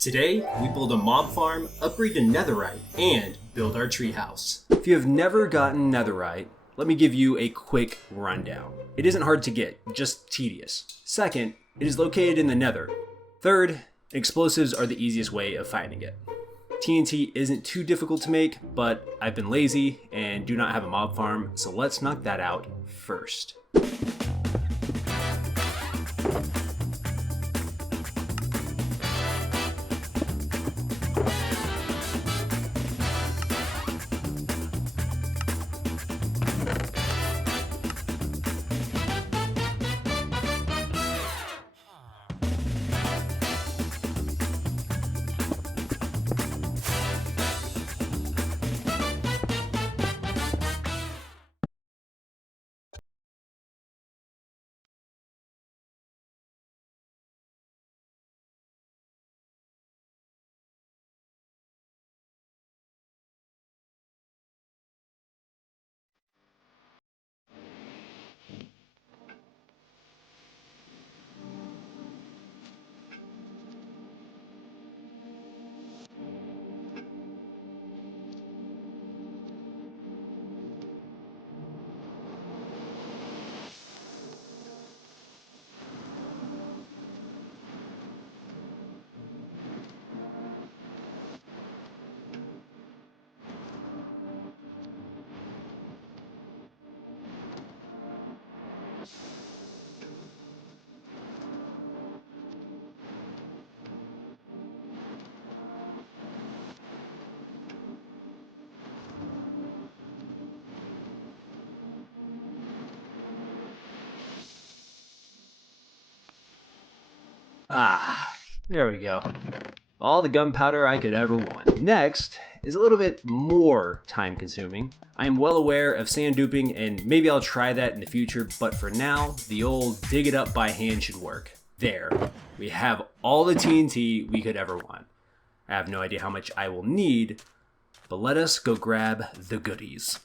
Today, we build a mob farm, upgrade to Netherite, and build our treehouse. If you have never gotten Netherite, let me give you a quick rundown. It isn't hard to get, just tedious. Second, it is located in the Nether. Third, explosives are the easiest way of finding it. TNT isn't too difficult to make, but I've been lazy and do not have a mob farm, so let's knock that out first. There we go. All the gunpowder I could ever want. Next is a little bit more time consuming. I am well aware of sand duping and maybe I'll try that in the future, but for now, the old dig it up by hand should work. There, we have all the TNT we could ever want. I have no idea how much I will need, but let us go grab the goodies.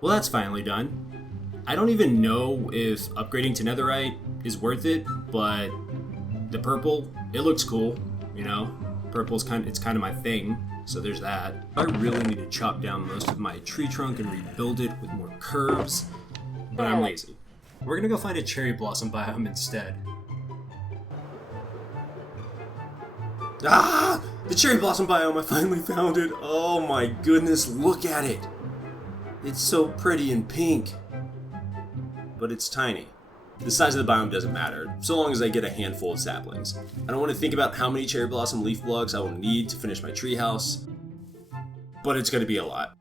Well, that's finally done. I don't even know if upgrading to Netherite is worth it, but the purple, it looks cool, you know? Purple's kind of my thing, so there's that. I really need to chop down most of my tree trunk and rebuild it with more curves, but I'm lazy. We're gonna go find a cherry blossom biome instead. Ah! The cherry blossom biome, I finally found it! Oh my goodness, look at it! It's so pretty and pink, but it's tiny. The size of the biome doesn't matter, so long as I get a handful of saplings. I don't want to think about how many cherry blossom leaf blocks I will need to finish my treehouse, but it's going to be a lot.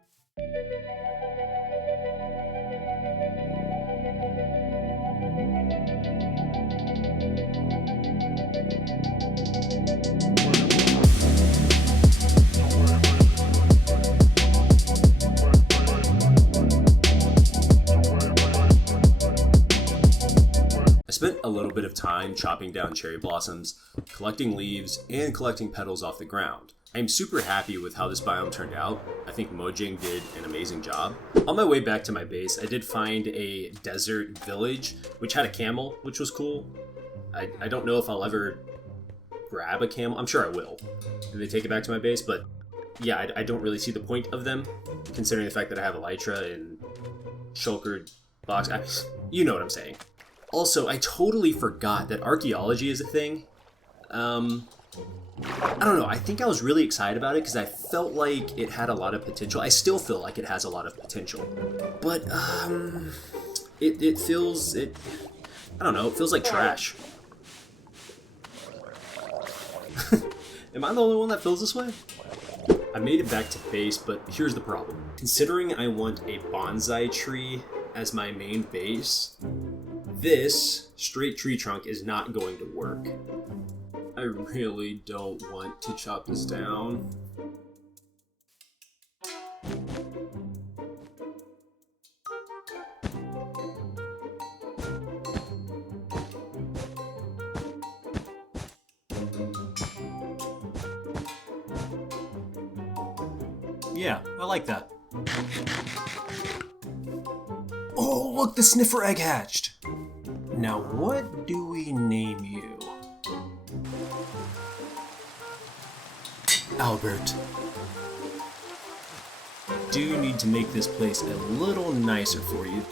I spent a little bit of time chopping down cherry blossoms, collecting leaves, and collecting petals off the ground. I'm super happy with how this biome turned out. I think Mojang did an amazing job. On my way back to my base, I did find a desert village, which had a camel, which was cool. I don't know if I'll ever grab a camel. I'm sure I will, and they take it back to my base, but yeah, I don't really see the point of them, considering the fact that I have Elytra and shulkered box. You know what I'm saying. Also, I totally forgot that archaeology is a thing. I don't know, I think I was really excited about it because I felt like it had a lot of potential. I still feel like it has a lot of potential. But, it feels like trash. Am I the only one that feels this way? I made it back to base, but here's the problem. Considering I want a bonsai tree as my main base, this straight tree trunk is not going to work. I really don't want to chop this down. Yeah, I like that. Oh, look, the Sniffer egg hatched! Now, what do we name you? Albert. Do need to make this place a little nicer for you.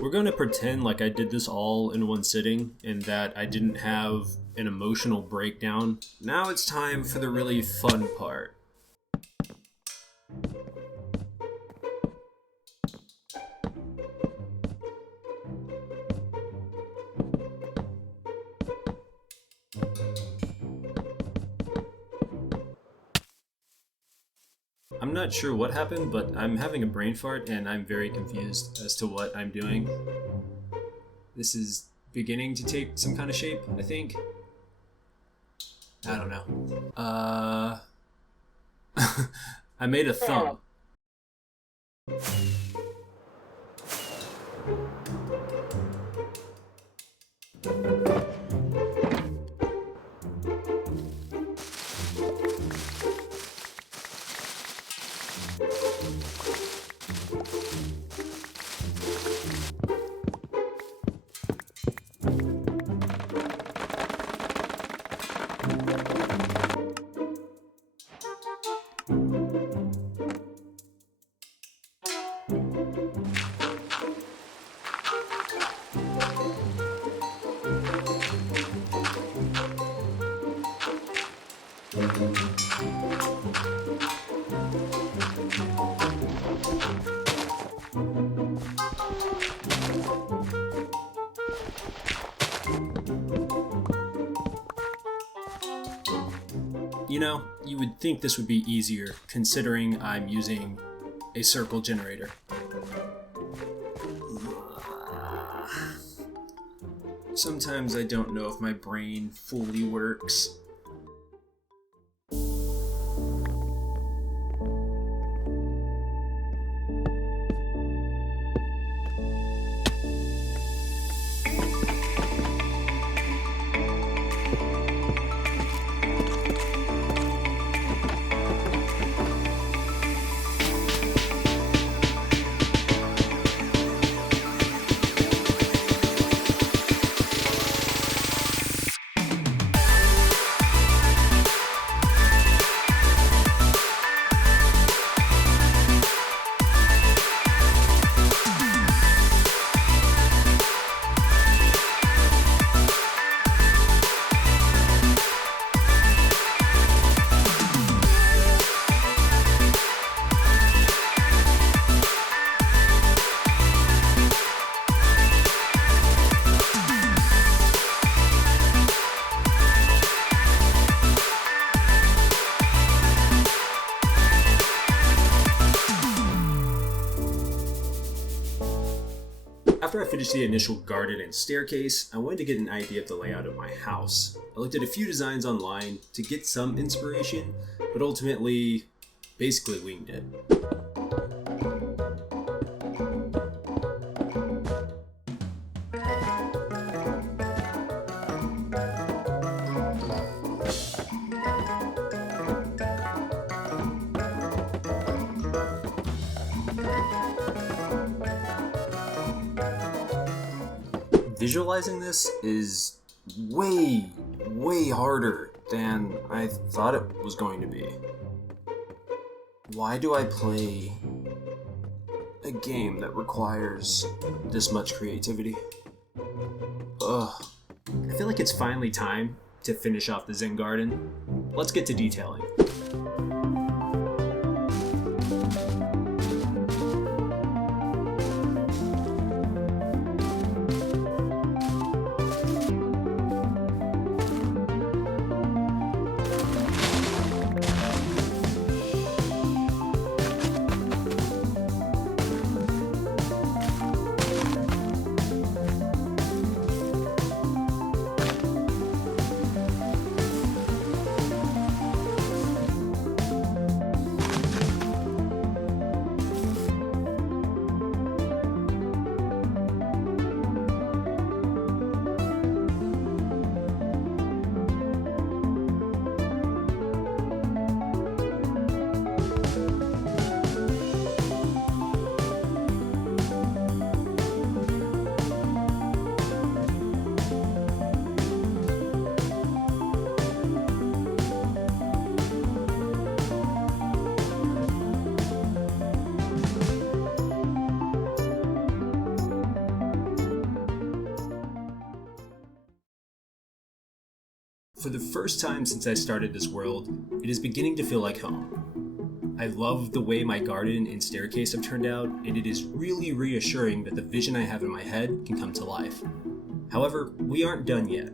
We're going to pretend like I did this all in one sitting and that I didn't have an emotional breakdown. Now it's time for the really fun part. I'm not sure what happened, but I'm having a brain fart and I'm very confused as to what I'm doing. This is beginning to take some kind of shape, I think. I don't know. I made a thumb. You know, you would think this would be easier considering I'm using a circle generator. Sometimes I don't know if my brain fully works. after I finished the initial garden and staircase, I wanted to get an idea of the layout of my house. I looked at a few designs online to get some inspiration, but ultimately, basically winged it. Visualizing this is way harder than I thought it was going to be. Why do I play a game that requires this much creativity? Ugh. I feel like it's finally time to finish off the Zen Garden. Let's get to detailing. For the first time since I started this world, it is beginning to feel like home. I love the way my garden and staircase have turned out, and it is really reassuring that the vision I have in my head can come to life. However, we aren't done yet.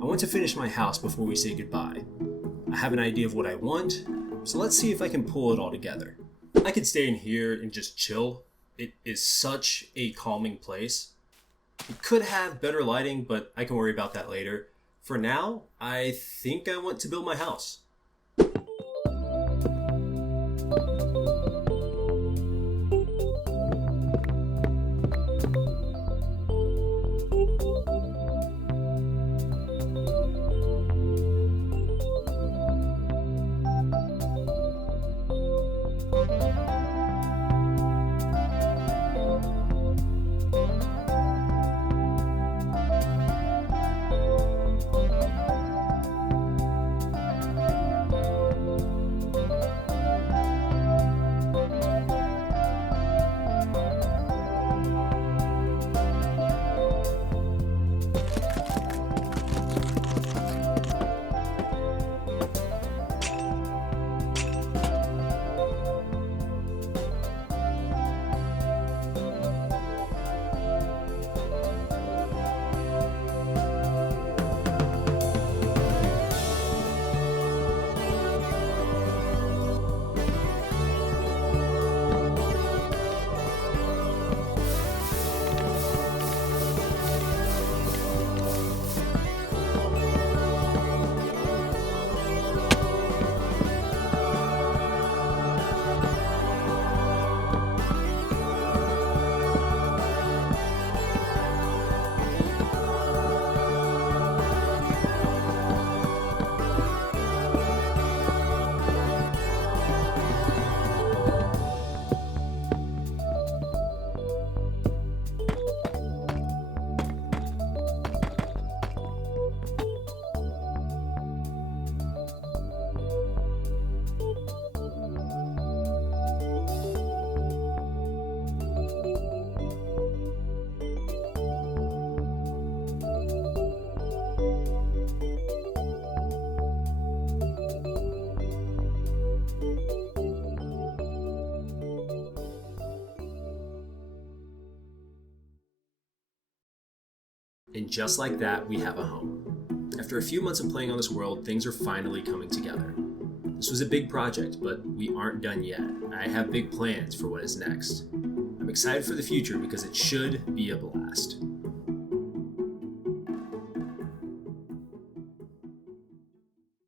I want to finish my house before we say goodbye. I have an idea of what I want, so let's see if I can pull it all together. I could stay in here and just chill. It is such a calming place. It could have better lighting, but I can worry about that later. For now, I think I want to build my house. And just like that, we have a home. After a few months of playing on this world, things are finally coming together. This was a big project, but we aren't done yet. I have big plans for what is next. I'm I'm excited for the future because it should be a blast.